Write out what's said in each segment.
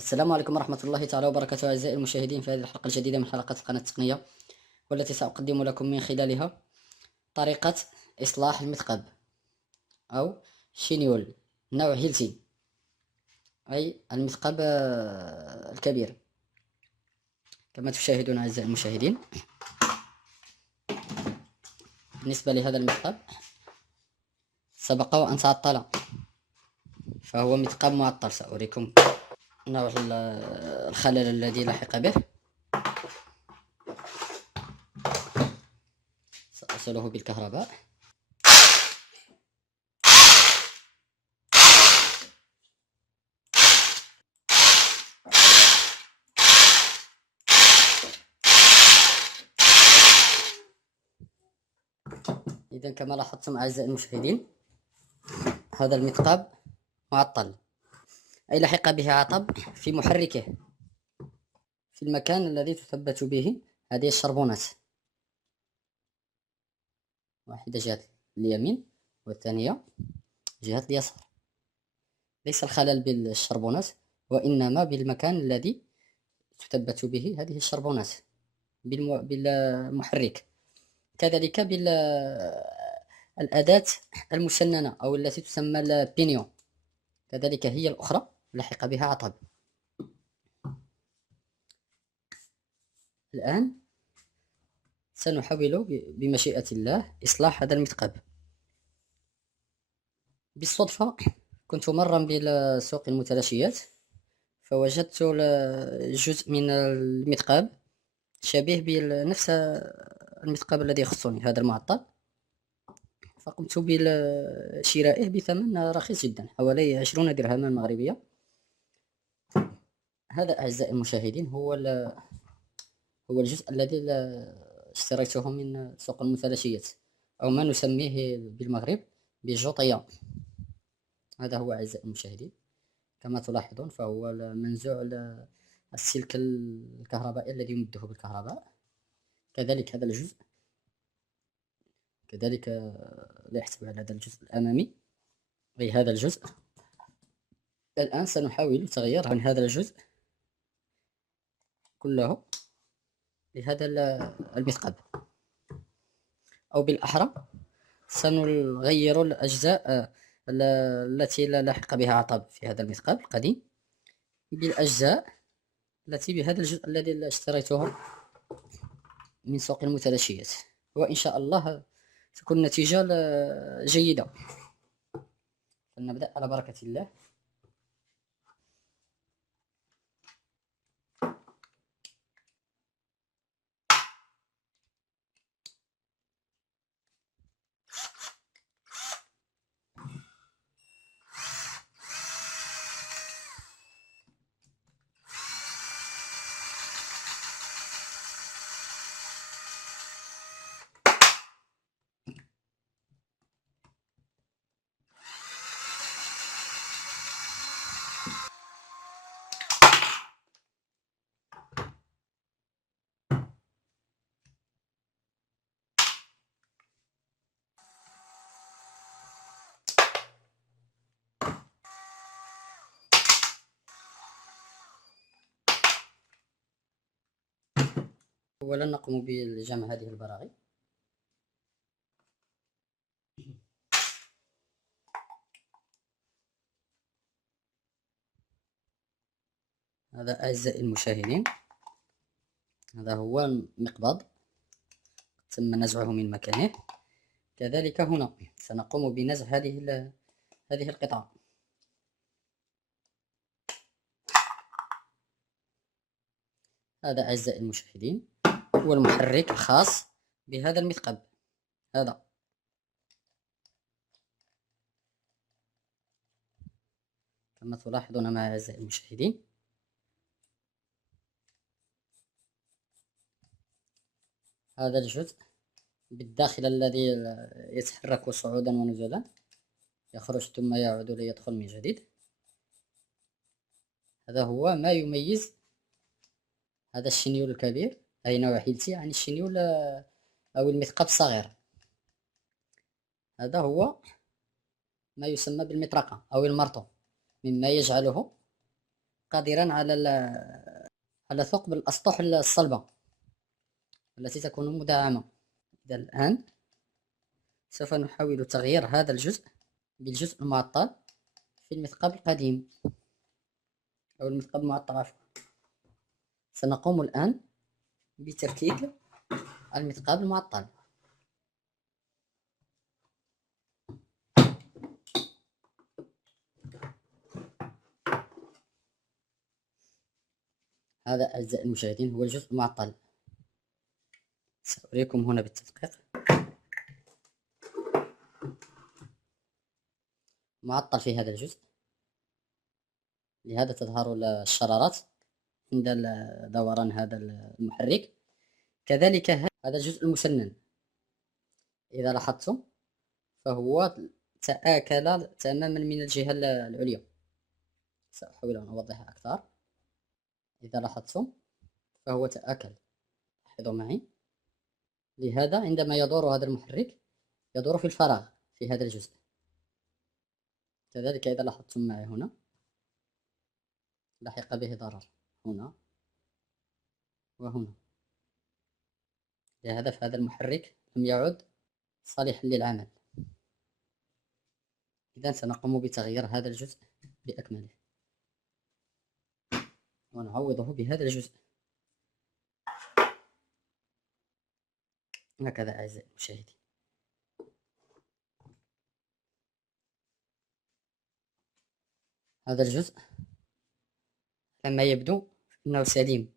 السلام عليكم ورحمة الله تعالى وبركاته أعزائي المشاهدين في هذه الحلقة الجديدة من حلقات القناة التقنية، والتي سأقدم لكم من خلالها طريقة إصلاح المثقب أو شينيول نوع هيلتي، أي المثقب الكبير كما تشاهدون أعزائي المشاهدين. بالنسبة لهذا المثقب سبق وأن تعطل، فهو مثقب معطل. سأريكم نوع الخلل الذي لحق به. سأوصله بالكهرباء. إذا كما لاحظتم أعزائي المشاهدين، هذا المثقب معطل، أي لحق به عطب في محركه، في المكان الذي تثبت به هذه الشربونات، واحدة جهة اليمين والثانية جهة اليسار. ليس الخلل بالشربونات، وإنما بالمكان الذي تثبت به هذه الشربونات، بالمحرك، كذلك بالأداة المسننة أو التي تسمى البينيون، كذلك هي الأخرى لحق بها عطب. الآن سنحاول بمشيئة الله إصلاح هذا المثقب. بالصدفة كنت مرا بالسوق المتلاشيات، فوجدت جزء من المثقب شبيه بنفس المثقب الذي يخصني، هذا المعطل، فقمت بشرائه بثمن رخيص جدا، حوالي 20 درهما مغربية. هذا أعزائي المشاهدين هو الجزء الذي اشتريته من سوق المتلاشيات، أو ما نسميه بالمغرب بجوطية. هذا هو أعزائي المشاهدين، كما تلاحظون فهو منزوع السلك الكهربائي الذي يمده بالكهرباء. كذلك هذا الجزء، كذلك لا يحتوي على هذا الجزء الأمامي، أي هذا الجزء. الآن سنحاول تغيير من هذا الجزء كله لهذا المثقب، أو بالأحرى سنغير الأجزاء التي لا لاحق بها عطب في هذا المثقب القديم بالأجزاء التي بهذا الجزء الذي اشتريته من سوق المتلاشيات، وإن شاء الله تكون النتيجة جيدة. فلنبدأ على بركة الله. أولا نقوم بجمع هذه البراغي. هذا أعزائي المشاهدين، هذا هو المقبض، تم نزعه من مكانه. كذلك هنا سنقوم بنزع هذه القطعة. هذا أعزائي المشاهدين هو المحرك الخاص بهذا المثقب. هذا كما تلاحظون مع أعزائي المشاهدين، هذا الجزء بالداخل الذي يتحرك صعودا ونزولا، يخرج ثم يعود ليدخل من جديد. هذا هو ما يميز هذا الشنيول الكبير، أي نوع هيلتي، عن الشنيول أو المثقب الصغير. هذا هو ما يسمى بالمطرقة أو المرطو، مما يجعله قادرا على ثقب الأسطح الصلبة التي تكون مدعمة. إذا الآن سوف نحاول تغيير هذا الجزء بالجزء المعطل في المثقاب القديم أو المثقاب المعطل عفوا. سنقوم الآن بتركيب المثقاب المعطل. هذا أعزائي المشاهدين هو الجزء المعطل. سأريكم هنا بالتدقيق. معطل في هذا الجزء، لهذا تظهر الشرارات عند دوران هذا المحرك. كذلك هذا الجزء المسنن، إذا لاحظتم فهو تآكل تماما من الجهة العليا. سأحاول أن أوضحها أكثر. إذا لاحظتم فهو تآكل، لاحظوا معي. لهذا عندما يدور هذا المحرك يدور في الفراغ في هذا الجزء. كذلك إذا لاحظتم معي هنا لحق به ضرر هنا وهنا، لهذا فهذا المحرك لم يعد صالحا للعمل. إذا سنقوم بتغيير هذا الجزء بأكمله ونعوضه بهذا الجزء. هكذا أعزائي المشاهدين. هذا الجزء كما يبدو أنه سليم.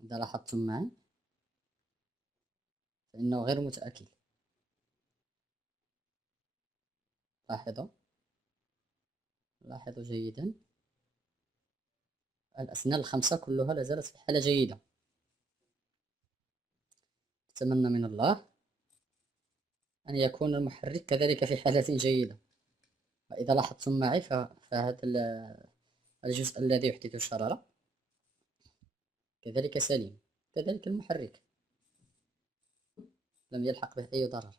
إذا لاحظتم معي فإنه غير متآكل. لاحظوا جيدا، الأسنان الخمسة كلها لازالت في حالة جيدة. أتمنى من الله أن يكون المحرك كذلك في حالة جيدة. وإذا لاحظتم معي فهذا الجزء الذي يحدث الشرارة كذلك سليم، كذلك المحرك لم يلحق به أي ضرر.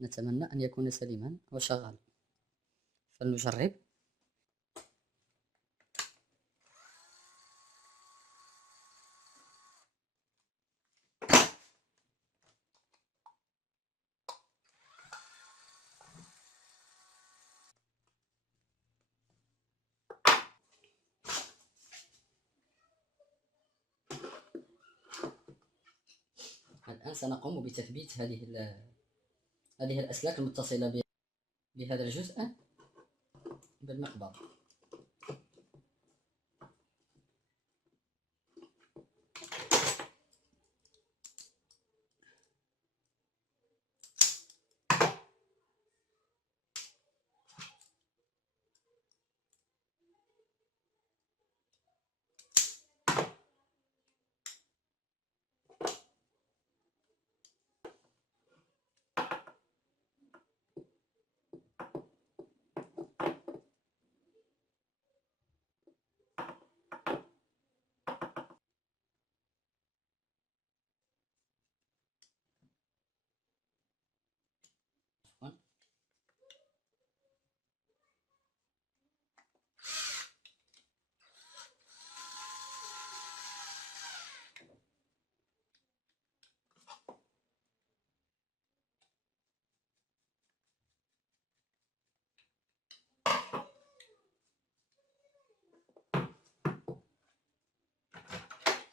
نتمنى أن يكون سليما وشغال. فلنجرب. الآن سنقوم بتثبيت هذه الأسلاك المتصلة بهذا الجزء بالمقبض.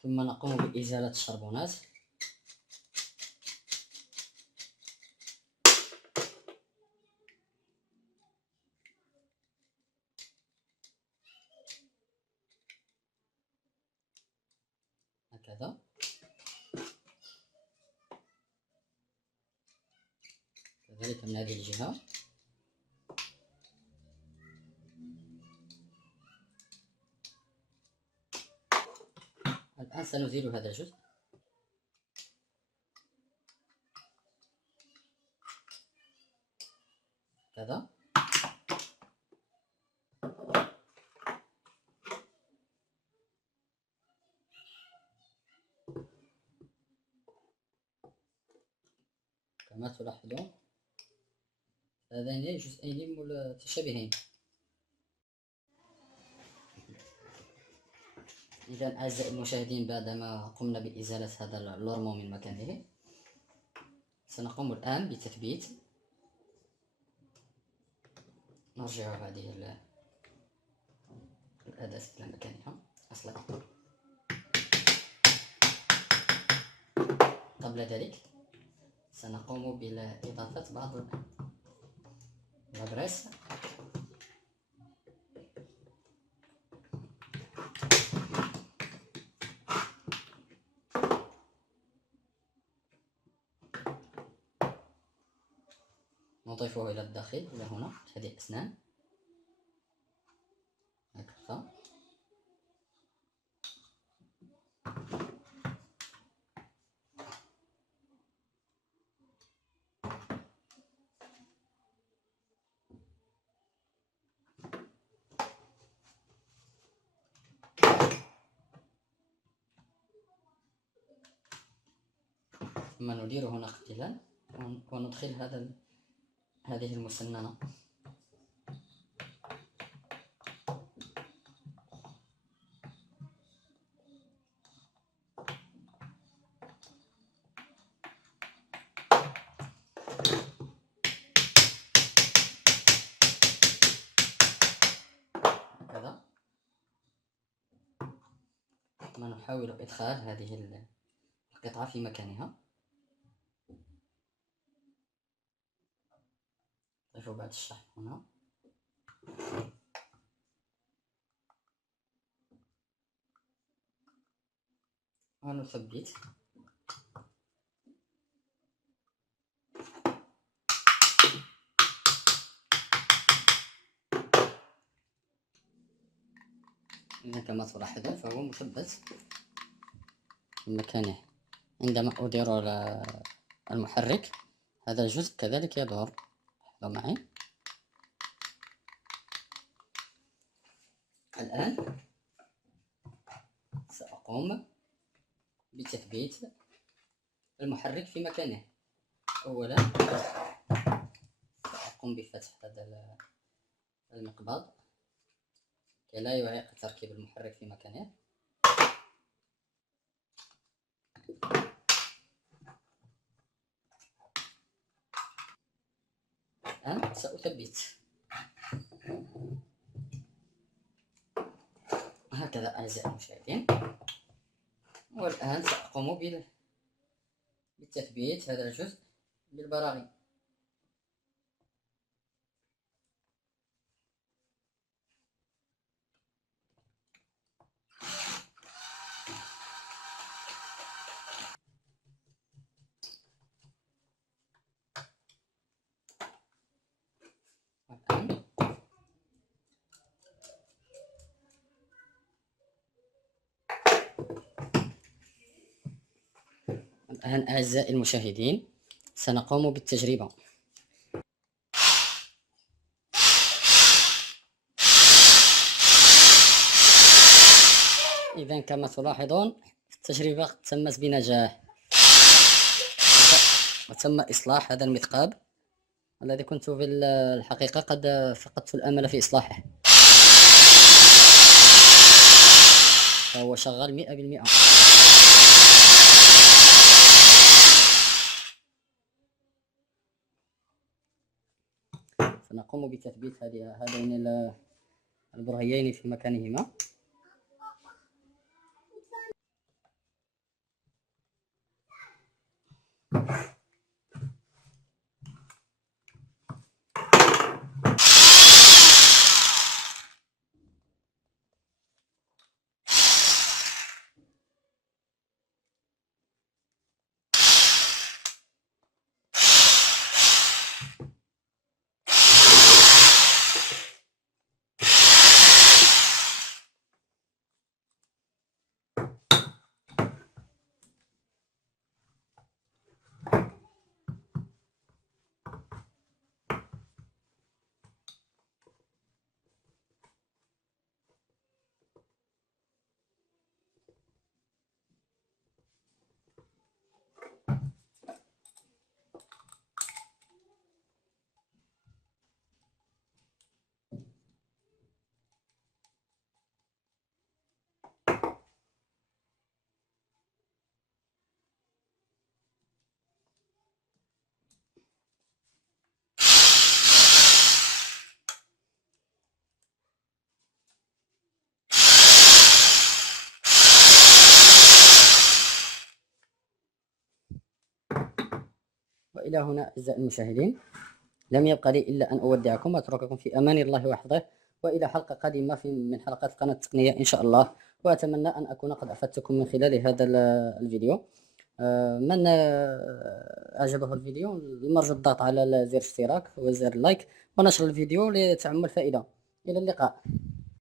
ثم نقوم بإزالة الشربونات. هكذا. كذلك من هذه الجهة. الآن سنزيل هذا الجزء. كذا. كما تلاحظون هذين جزئين متشابهين. إذا أعزائي المشاهدين، بعدما قمنا بإزالة هذا اللورمو من مكانه، سنقوم الآن بتثبيت. نرجع هذه الأداة إلى مكانها أصلا. قبل ذلك سنقوم بإضافة بعض الأبريس. نضيفه إلى الداخل، إلى هنا، هذه الأسنان هكذا. ثم ندير هنا اختلال وندخل هذه المسننة. هكذا. ثم نحاول إدخال هذه القطعة في مكانها. نضيف بعض الشحم هنا. ونثبت. إذا كما تلاحظون فهو مثبت في مكانه. عندما أدير على المحرك هذا الجزء كذلك يدور. لاحظوا معي. الآن سأقوم بتثبيت المحرك في مكانه. أولا سأقوم بفتح هذا المقبض كي لا يعيق تركيب المحرك في مكانه. الآن سأثبت هكذا أعزائي المشاهدين. والآن سأقوم بتثبيت هذا الجزء بالبراغي. الآن أعزائي المشاهدين سنقوم بالتجربة. إذا كما تلاحظون التجربة تمت بنجاح، وتم إصلاح هذا المثقاب الذي كنت في الحقيقة قد فقدت الأمل في إصلاحه. فهو شغال 100%. سنقوم بتثبيت هذين البرهيين في مكانهما. وإلى هنا أعزائي المشاهدين، لم يبقى لي إلا أن أودعكم وأترككم في أمان الله وحفظه، وإلى حلقة قادمة من حلقات القناة التقنية إن شاء الله. وأتمنى أن أكون قد أفدتكم من خلال هذا الفيديو. من أعجبه الفيديو المرجو الضغط على زر الاشتراك وزر اللايك ونشر الفيديو لتعم الفائدة. إلى اللقاء.